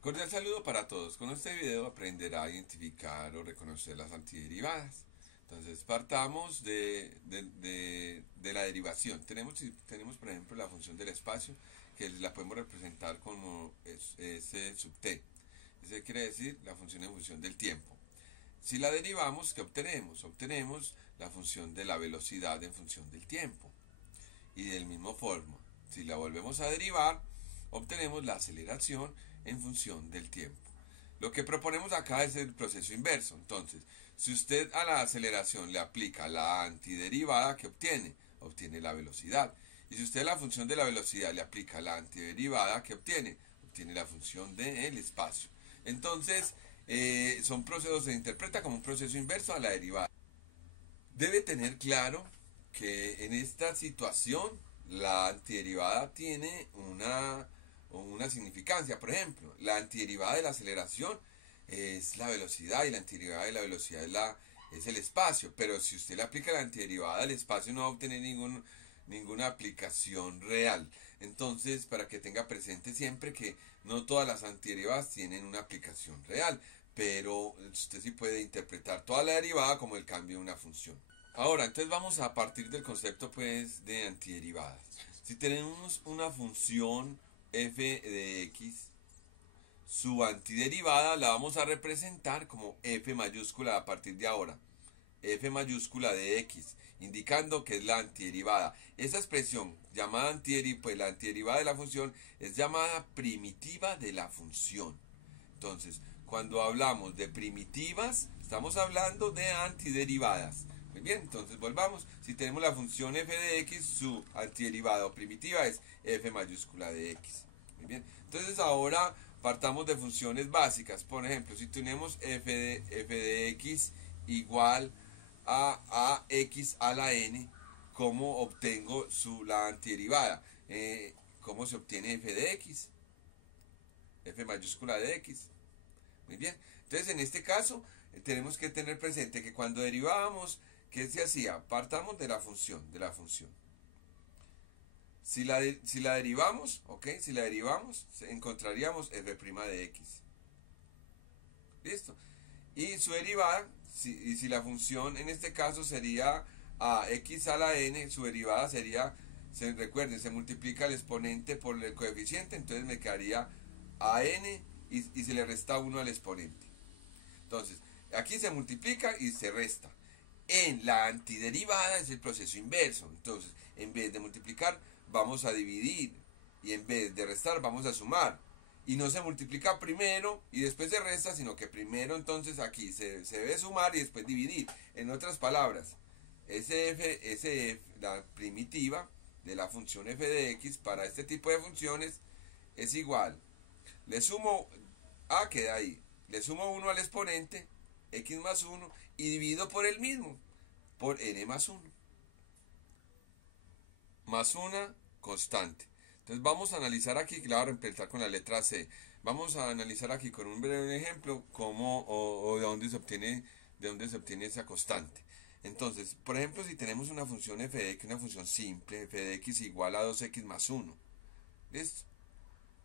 Cordial saludo para todos. Con este video aprenderá a identificar o reconocer las antiderivadas. Entonces partamos de la derivación. Tenemos por ejemplo la función del espacio que la podemos representar como S sub t. Ese quiere decir la función en función del tiempo. Si la derivamos, ¿qué obtenemos? Obtenemos la función de la velocidad en función del tiempo. Y del mismo forma, si la volvemos a derivar, obtenemos la aceleración en función del tiempo. Lo que proponemos acá es el proceso inverso. Entonces, si usted a la aceleración le aplica la antiderivada, ¿qué obtiene? Obtiene la velocidad. Y si usted a la función de la velocidad le aplica la antiderivada, ¿qué obtiene? Obtiene la función del espacio. Entonces, son procesos, se interpreta como un proceso inverso a la derivada. Debe tener claro que en esta situación la antiderivada tiene una significancia. Por ejemplo, la antiderivada de la aceleración es la velocidad y la antiderivada de la velocidad es el espacio. Pero si usted le aplica la antiderivada al espacio no va a obtener ninguna aplicación real. Entonces, para que tenga presente siempre que no todas las antiderivadas tienen una aplicación real, pero usted sí puede interpretar toda la derivada como el cambio de una función. Ahora, entonces vamos a partir del concepto pues de antiderivadas. Si tenemos una función f de x, su antiderivada la vamos a representar como f mayúscula a partir de ahora. F mayúscula de x, indicando que es la antiderivada. Esa expresión llamada antiderivada, pues la antiderivada de la función es llamada primitiva de la función. Entonces, cuando hablamos de primitivas, estamos hablando de antiderivadas. Muy bien, entonces volvamos. Si tenemos la función f de x, su antiderivada o primitiva es f mayúscula de x. Muy bien, entonces ahora partamos de funciones básicas. Por ejemplo, si tenemos f de x igual a x a la n, ¿cómo obtengo la antiderivada? ¿Cómo se obtiene f de x? F mayúscula de x. Muy bien. Entonces, en este caso, tenemos que tener presente que cuando derivábamos, ¿qué se hacía? Partamos de la función. Si la derivamos, ¿ok? Si la derivamos, encontraríamos f' de x. ¿Listo? Y su derivada, si la función en este caso sería a x a la n, su derivada sería, recuerden, se multiplica el exponente por el coeficiente, entonces me quedaría a n y se le resta 1 al exponente. Entonces, aquí se multiplica y se resta. En la antiderivada es el proceso inverso. Entonces, en vez de multiplicar, vamos a dividir. Y en vez de restar, vamos a sumar. Y no se multiplica primero y después se resta, sino que primero entonces aquí se debe sumar y después dividir. En otras palabras, SF, la primitiva de la función f de x para este tipo de funciones es igual. Le sumo a, queda ahí. Le sumo 1 al exponente, x más 1, y divido por el mismo, por n más 1. Más una constante. Entonces vamos a analizar aquí, que la voy a reemplazar con la letra C. Vamos a analizar aquí con un breve ejemplo cómo o de dónde se obtiene esa constante. Entonces, por ejemplo, si tenemos una función f de x, una función simple, f de x igual a 2x más 1. ¿Listo?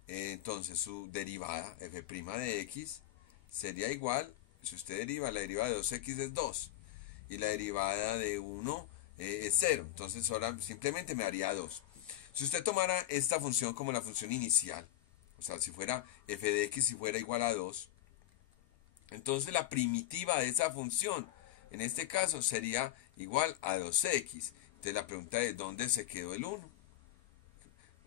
Entonces su derivada, f' de x, sería igual, si usted deriva, la derivada de 2x es 2 y la derivada de 1 es 0. Entonces ahora simplemente me daría 2. Si usted tomara esta función como la función inicial, o sea, si fuera f de x si fuera igual a 2, entonces la primitiva de esa función, en este caso, sería igual a 2x. Entonces la pregunta es, ¿dónde se quedó el 1?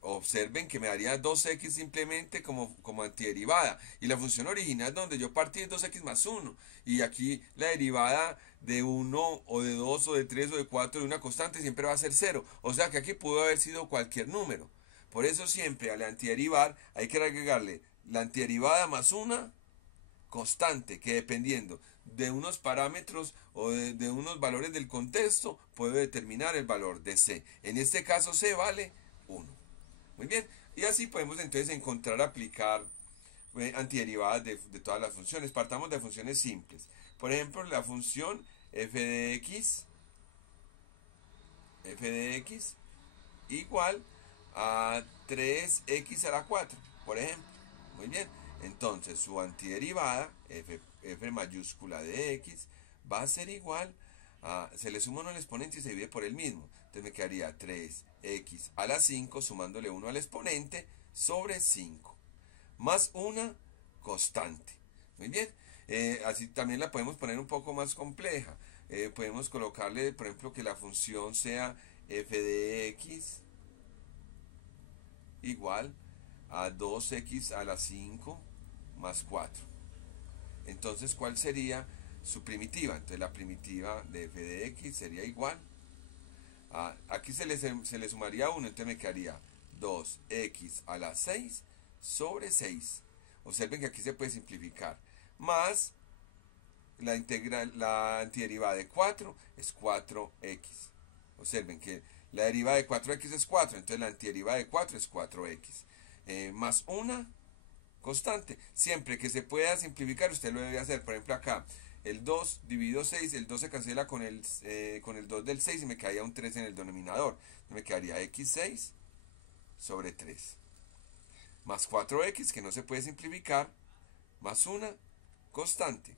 Observen que me daría 2x simplemente como antiderivada. Y la función original donde yo partí es 2x más 1. Y aquí la derivada de 1 o de 2 o de 3 o de 4 de una constante siempre va a ser 0. O sea que aquí pudo haber sido cualquier número. Por eso siempre al antiderivar hay que agregarle la antiderivada más una constante que dependiendo de unos parámetros o de unos valores del contexto puede determinar el valor de c. En este caso c vale 1. Muy bien, y así podemos entonces encontrar, aplicar antiderivadas de todas las funciones. Partamos de funciones simples. Por ejemplo, la función f de x igual a 3x a la 4, por ejemplo. Muy bien, Entonces su antiderivada, f mayúscula de x, va a ser igual a, se le suma 1 al exponente y se divide por el mismo. Entonces me quedaría 3x a la 5 sumándole 1 al exponente sobre 5. Más una constante. Muy bien. Así también la podemos poner un poco más compleja. Podemos colocarle, por ejemplo, que la función sea f de x igual a 2x a la 5 más 4. Entonces, ¿cuál sería su primitiva? Entonces, la primitiva de f de x sería igual a, aquí se le sumaría 1, entonces me quedaría 2x a la 6 sobre 6. Observen que aquí se puede simplificar. Más la antiderivada de 4 es 4x. Observen que la derivada de 4x es 4, entonces la antiderivada de 4 es 4x. Más una constante. Siempre que se pueda simplificar, usted lo debe hacer. Por ejemplo, acá, el 2 dividido 6, el 2 se cancela con el 2 del 6 y me quedaría un 3 en el denominador. Me quedaría x6 sobre 3. Más 4x, que no se puede simplificar, más una constante.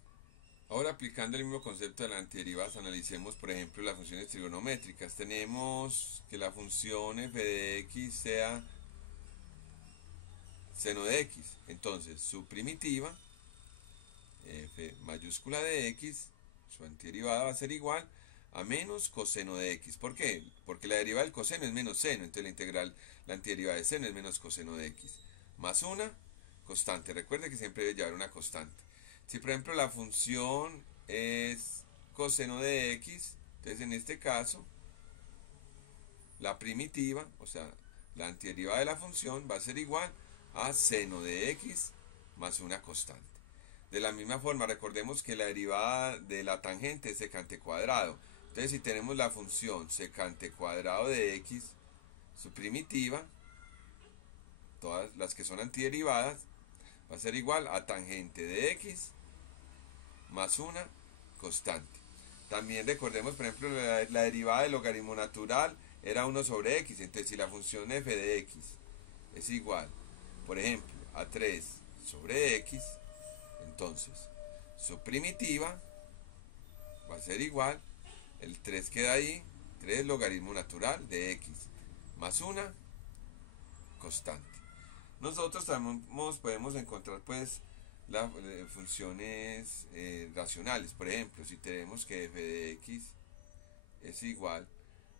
Ahora, aplicando el mismo concepto de la antiderivadas, analicemos, por ejemplo, las funciones trigonométricas. Tenemos que la función f de x sea seno de x. Entonces, su primitiva, f mayúscula de x, su antiderivada va a ser igual a menos coseno de x. ¿Por qué? Porque la derivada del coseno es menos seno, entonces la integral, la antiderivada de seno es menos coseno de x. Más una constante. Recuerde que siempre debe llevar una constante. Si por ejemplo la función es coseno de x, entonces en este caso la primitiva, o sea, la antiderivada de la función va a ser igual a seno de x más una constante. De la misma forma, recordemos que la derivada de la tangente es secante cuadrado. Entonces si tenemos la función secante cuadrado de x, su primitiva, todas las que son antiderivadas, va a ser igual a tangente de x más una constante. También recordemos, por ejemplo, la derivada del logaritmo natural era 1 sobre x. Entonces, si la función f de x es igual, por ejemplo, a 3 sobre x, entonces su primitiva va a ser igual, el 3 queda ahí, 3 logaritmo natural de x más una constante. Nosotros también podemos encontrar pues las funciones racionales. Por ejemplo, si tenemos que f de x es igual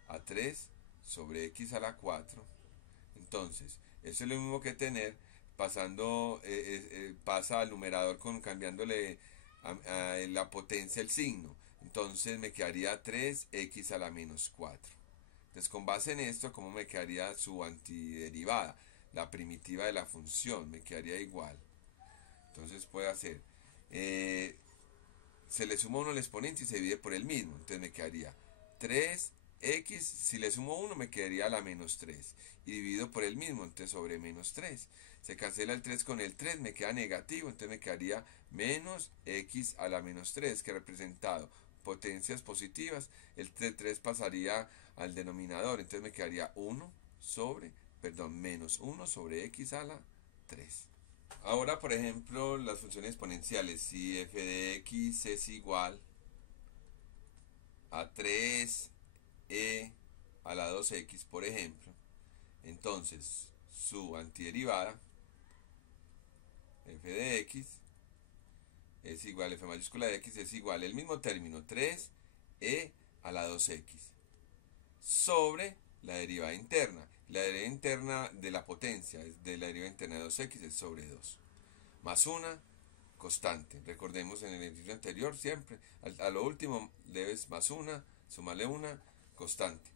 a 3 sobre x a la 4, entonces eso es lo mismo que tener pasando, pasa al numerador cambiándole a la potencia el signo. Entonces me quedaría 3x a la menos 4. Entonces con base en esto, ¿cómo me quedaría su antiderivada? La primitiva de la función me quedaría igual. Entonces puede hacer, se le suma 1 al exponente y se divide por el mismo. Entonces me quedaría 3x, si le sumo 1 me quedaría a la menos 3. Y dividido por el mismo, entonces sobre menos 3. Se cancela el 3 con el 3, me queda negativo, entonces me quedaría menos x a la menos 3, que representado potencias positivas. El 3 pasaría al denominador, entonces me quedaría menos 1 sobre x a la 3. Ahora, por ejemplo, las funciones exponenciales. Si f de x es igual a 3e a la 2x, por ejemplo, entonces su antiderivada, f de x, es igual, f mayúscula de x es igual, el mismo término, 3e a la 2x, sobre la derivada interna. La derivada interna de la potencia de la derivada interna de 2x es sobre 2. Más una constante. Recordemos en el ejercicio anterior siempre, a lo último debes más una, sumarle una constante.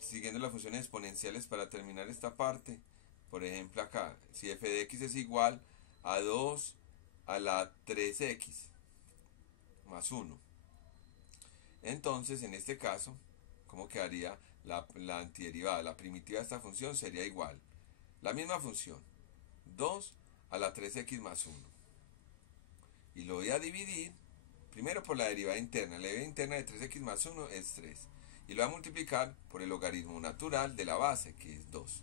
Siguiendo las funciones exponenciales para terminar esta parte, por ejemplo acá, si f de x es igual a 2 a la 3x más 1. Entonces, en este caso, ¿cómo quedaría la antiderivada? La primitiva de esta función sería igual. La misma función, 2 a la 3x más 1. Y lo voy a dividir primero por la derivada interna. La derivada interna de 3x más 1 es 3. Y lo voy a multiplicar por el logaritmo natural de la base, que es 2.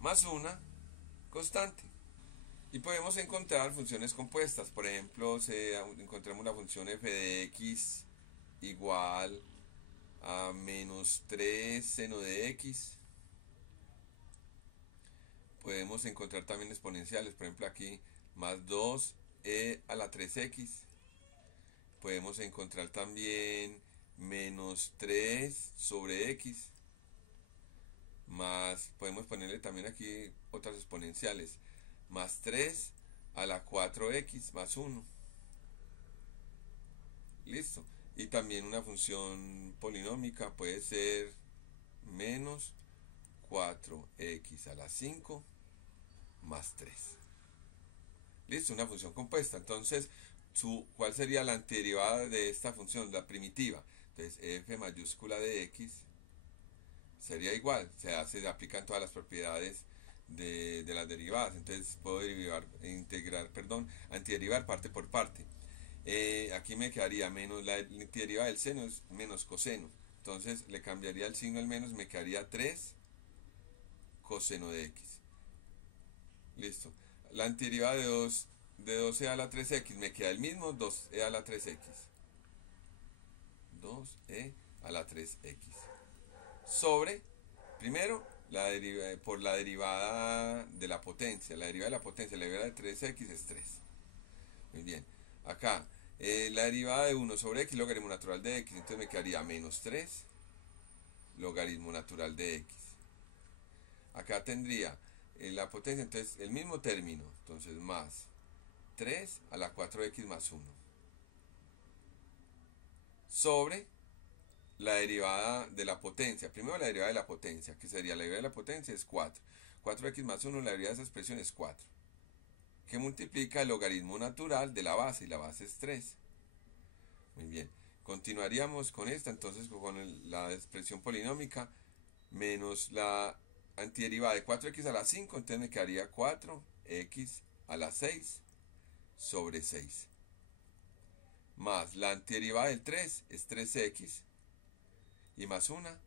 Más una constante. Y podemos encontrar funciones compuestas. Por ejemplo, encontramos la función f de x igual a menos 3 seno de x. Podemos encontrar también exponenciales. Por ejemplo, aquí más 2e a la 3x. Podemos encontrar también menos 3 sobre x. Más, podemos ponerle también aquí otras exponenciales. Más 3 a la 4x más 1. Listo. Y también una función polinómica puede ser menos 4x a la 5 más 3. Listo, una función compuesta. Entonces, ¿cuál sería la antiderivada de esta función? La primitiva. Entonces, f mayúscula de x sería igual. Se aplican todas las propiedades de las derivadas. Entonces, puedo antiderivar parte por parte. Aquí me quedaría menos la antiderivada del seno es menos coseno. Entonces, le cambiaría el signo al menos, me quedaría 3 coseno de x. Listo. La antiderivada de 2e a la 3x me queda el mismo, 2e a la 3x. 2e a la 3x. Sobre, primero, por la derivada de la potencia. La derivada de la potencia, la derivada de 3x es 3. Muy bien. Acá, la derivada de 1 sobre x, logaritmo natural de x. Entonces me quedaría menos 3 logaritmo natural de x. Acá tendría la potencia, entonces el mismo término, entonces más 3 a la 4x más 1 sobre la derivada de la potencia. Primero la derivada de la potencia, que sería la derivada de la potencia es 4. 4x más 1, la derivada de esa expresión es 4, que multiplica el logaritmo natural de la base, y la base es 3. Muy bien, continuaríamos con esta, entonces con la expresión polinómica menos la antiderivada de 4x a la 5, entonces me quedaría 4x a la 6 sobre 6. Más la antiderivada del 3 es 3x y más una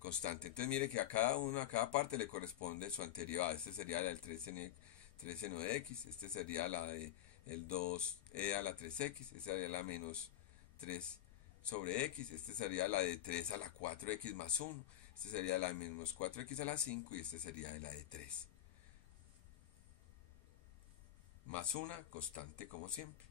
constante. Entonces mire que a cada parte le corresponde su antiderivada. Este sería la del 3 seno de x, este sería la de el 2e a la 3x, esta sería la menos 3 sobre x, este sería la de 3 a la 4x más 1, este sería la de menos 4x a la 5 y este sería la de 3. Más una constante como siempre.